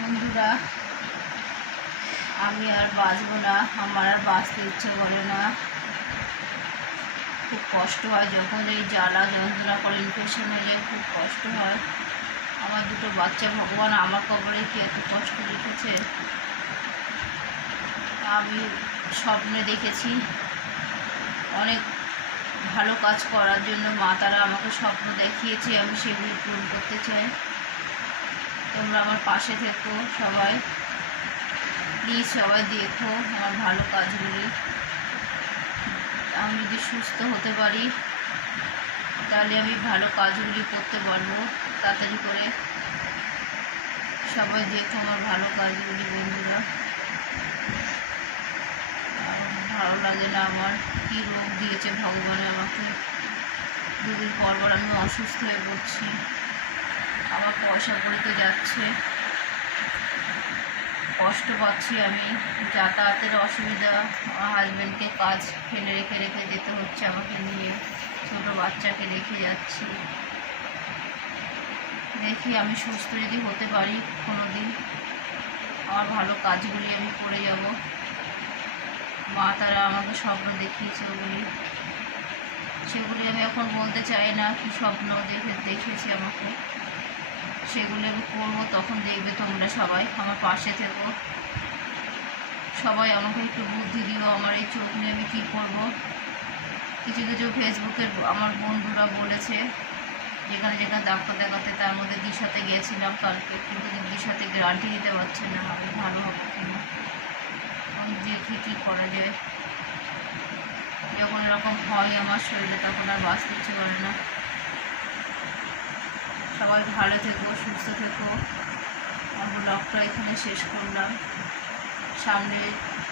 বন্ধুরা, আমি আর বাঁচবো না, আমার আর বাঁচতে ইচ্ছে করে না। খুব কষ্ট হয় যখন এই জ্বালা যন্ত্রণা করে ইনফেকশন হলে খুব কষ্ট হয়। আমার দুটো বাচ্চা, ভগবান আমার কবরে কি এত কষ্ট লিখেছে আমি স্বপ্নে দেখেছি অনেক ভালো কাজ করার জন্য মা তারা আমাকে স্বপ্ন দেখিয়েছে, আমি সেগুলি পূরণ করতে চাই। তোমরা আমার পাশে থেকো, সবাই। প্লিজ সবাই দেখো আমার ভালো কাজগুলি। আমি যদি সুস্থ হতে পারি, তাহলে আমি ভালো কাজগুলি করতে পারব। তাড়াতাড়ি করে সবাই দেখো আমার ভালো কাজগুলি, বন্ধুরা। ভালো লাগে না আমার কী রোগ দিয়েছে ভগবান আমাকে। দুদিন পর পর আমি অসুস্থ হয়ে পড়ছি। আমার পয়সা করে তো যাচ্ছে। কষ্ট পাচ্ছি আমি। যাতায়াতের অসুবিধা আমার হাজব্যান্ডকে কাজ ফেলে রেখে রেখে যেতে হচ্ছে আমাকে নিয়ে। ছোটো বাচ্চাকে রেখে যাচ্ছি। দেখি আমি সুস্থ যদি হতে পারি কোনো দিন আমার ভালো কাজগুলি আমি করে যাব। মা তারা আমাকে স্বপ্ন দেখিয়েছে ওগুলি। সেগুলি আমি এখন বলতে চাই না, কি স্বপ্ন দেখে, দেখেছি আমাকে। সেগুলো আমি করব, তখন দেখবে তোমরা সবাই আমার পাশে থেকো। সবাই আমাকে একটু বুদ্ধি দিও, আমার এই চোখ নিয়ে আমি কী করব? কিছু কিছু ফেসবুকের আমার বন্ধুরা বলেছে, যেখানে যেখানে ডাক্তার দেখাতে তার মধ্যে দিশাতে গিয়েছিলাম, কালকে কিন্তু দিশাতে গ্যারান্টি দিতে পারছে না, আমি ভালো হব কিনা। আমি দেখি কী করা যায়। যখন এরকম হয় আমার শরীরে, তখন আর বাঁচতে ইচ্ছে না। সবাই ভালো থেকো, সুস্থ থেকো। ব্লগটা এখানে শেষ করলাম। সামনে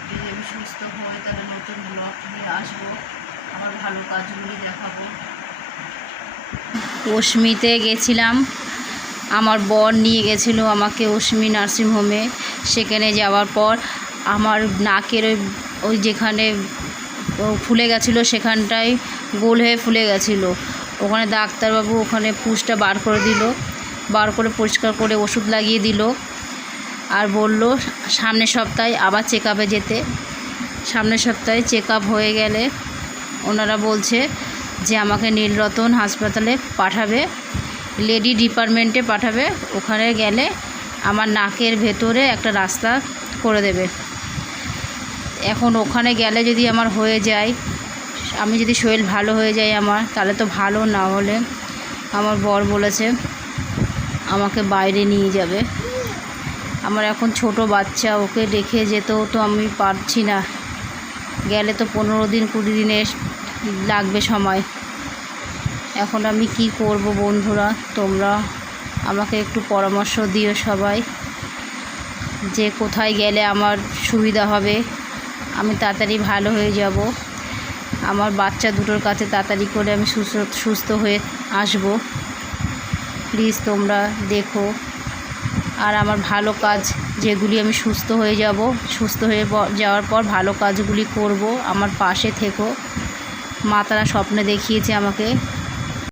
যদি আমি সুস্থ হই, তাহলে নতুন ব্লগ নিয়ে আসব। আমার ভালো কাজগুলি দেখাবো। অশ্মিতে গেছিলাম। আমার বর নিয়ে গেছিল আমাকে অশ্মি নার্সিংহোমে সেখানে যাওয়ার পর আমার নাকের ওই ওই যেখানে ফুলে গেছিল, সেখানটায় গোল হয়ে ফুলে গেছিল। ওখানে ডাক্তারবাবু ওখানে পুষটা বার করে দিল, বার করে পরিষ্কার করে ওষুধ লাগিয়ে দিল আর বলল, সামনের সপ্তাহে আবার চেক আপে যেতে। সামনের সপ্তাহে চেক হয়ে গেলে ওনারা বলছে যে আমাকে নীলরতন হাসপাতালে পাঠাবে লেডি ডিপার্টমেন্টে পাঠাবে, ওখানে গেলে আমার নাকের ভেতরে একটা রাস্তা করে দেবে। এখন ওখানে গেলে যদি আমার হয়ে যায় আমি যদি শরীর ভালো হয়ে যায় আমার, তাহলে তো ভালো না হলে আমার বর বলেছে আমাকে বাইরে নিয়ে যাবে। আমার এখন ছোট বাচ্চা, ওকে রেখে যেতেও তো আমি পারছি না। গেলে তো পনেরো দিন, কুড়ি দিনের লাগবে সময়। এখন আমি কি করব বন্ধুরা? তোমরা আমাকে একটু পরামর্শ দিও সবাই। যে কোথায় গেলে আমার সুবিধা হবে, আমি তাড়াতাড়ি ভালো হয়ে যাব। আমার বাচ্চা দুটোর কাছে তাড়াতাড়ি করে আমি সুস্থ সুস্থ হয়ে আসব। প্লিজ তোমরা দেখো। আর আমার ভালো কাজ, যেগুলি আমি সুস্থ হয়ে যাব, সুস্থ হয়ে যাওয়ার পর ভালো কাজগুলি করব। আমার পাশে থেকো। মা তারা স্বপ্নে দেখিয়েছে আমাকে।